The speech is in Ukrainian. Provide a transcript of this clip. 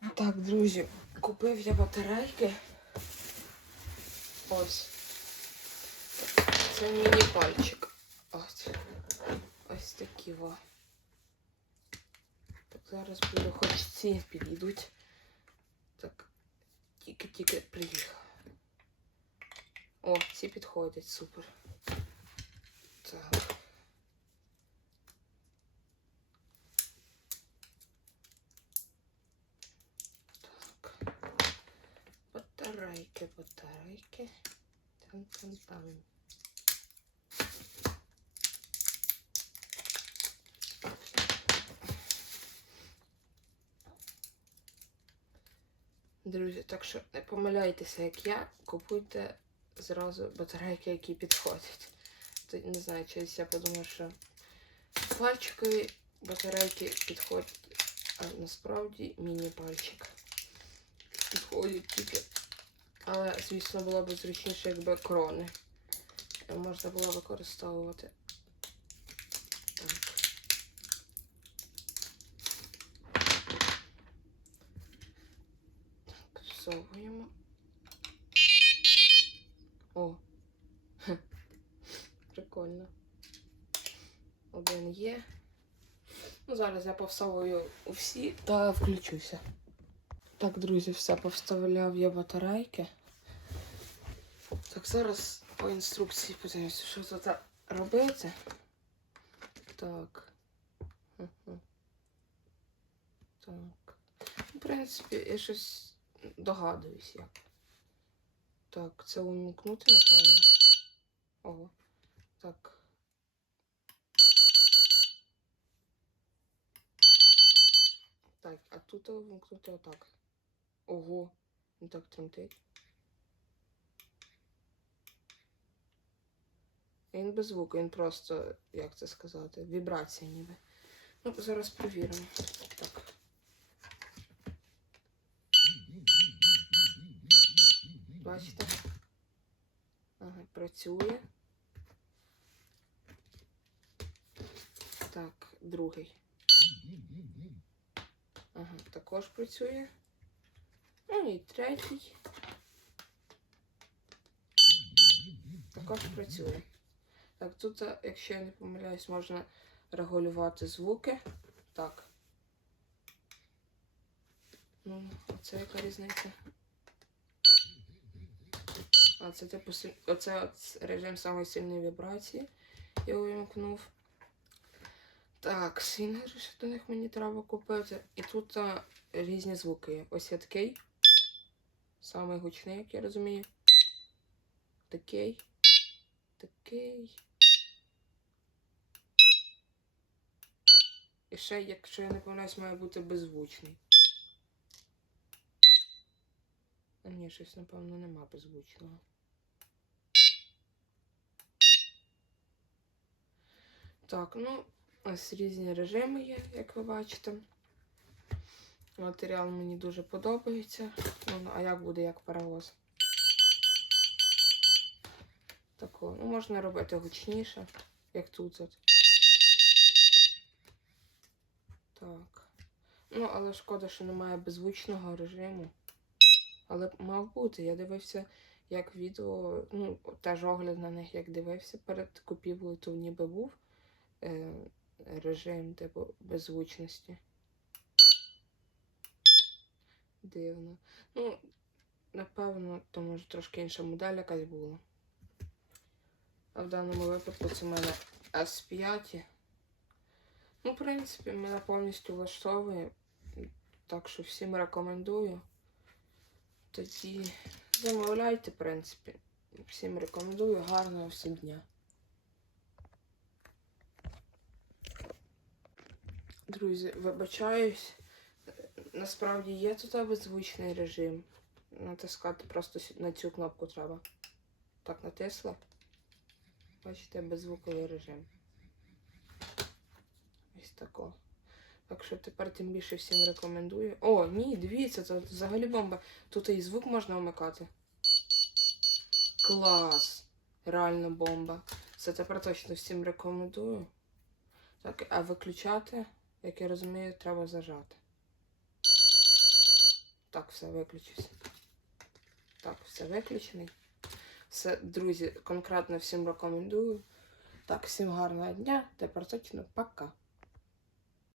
Так, друзі, купив я батарейки. Ось. Це міні-пальчик. Ось. Ось такі во. Так, зараз буду хоч ці підійдуть. Так, тільки-тільки приїхав. О, ці підходять, супер. Так. Батарейки, батарейки. Там-там-там. Друзі, так що не помиляйтеся, як я, купуйте зразу батарейки, які підходять. Тут не знаю, чогось я подумав, що пальчикові батарейки підходять, а насправді міні-пальчик. Підходять тільки. Але, звісно, було б зручніше, якби крони можна було використовувати. Так. Так, всовуємо. О! Прикольно. Один є. Ну, зараз я повсовую всі та включуся. Так, друзі, все повставляв я батарейки. Так, зараз по інструкції подивимося, що тут робити. Так. Так. В принципі, я щось догадуюсь як. Так, це увімкнути, напевно. Ого. Так. Так, а тут увімкнути отак. Ого. Він так тремтить. Він без звуку, він просто, як це сказати, вібрація ніби. Ну, зараз перевіримо. Так. Бачите? Ага, працює. Так, другий. Ага, також працює. Ну і третій. Також працює. Так, тут, якщо я не помиляюсь, можна регулювати звуки. Так. Ну, оце яка різниця. А це типу оце режим самої сильної вібрації. Я увімкнув. Так, свінгери ще до них мені треба купити. І тут а, різні звуки. Ось є такий. Самий гучний, як я розумію. Такий. Такий. І ще, якщо я не помиляюсь, має бути беззвучний. А ні, щось, напевно, нема беззвучного. Так, ну, ось різні режими є, як ви бачите. Матеріал мені дуже подобається. Ну, а як буде як паровоз? Тако. Ну, можна робити гучніше, як тут. от. Так. Ну, але шкода, що немає беззвучного режиму. Але мав бути. Я дивився, як відео, ну, теж огляд на них, як дивився перед купівлею, то ніби був е, режим, типу, беззвучності. Дивно. Ну, напевно, то може трошки інша модель якась була. А в даному випадку це в мене S5. Ну, в принципі, мене повністю влаштовує. Так що всім рекомендую. Тоді замовляйте, в принципі. Всім рекомендую. Гарного всім дня. Друзі, вибачаюсь. Насправді є тут беззвучний режим. Натискати просто на цю кнопку треба. Так, натисла. Бачите, беззвуковий режим. Ось тако. Так що тепер тим більше всім рекомендую. О, ні, дивіться, це взагалі бомба. Тут і звук можна вмикати. Клас! Реально бомба. Це тепер точно всім рекомендую. Так, а виключати, як я розумію, треба зажати. Так, все виключився. Так, все виключений. Все, друзі, конкретно всім рекомендую. Так, всім гарного дня. Тепер точно пока.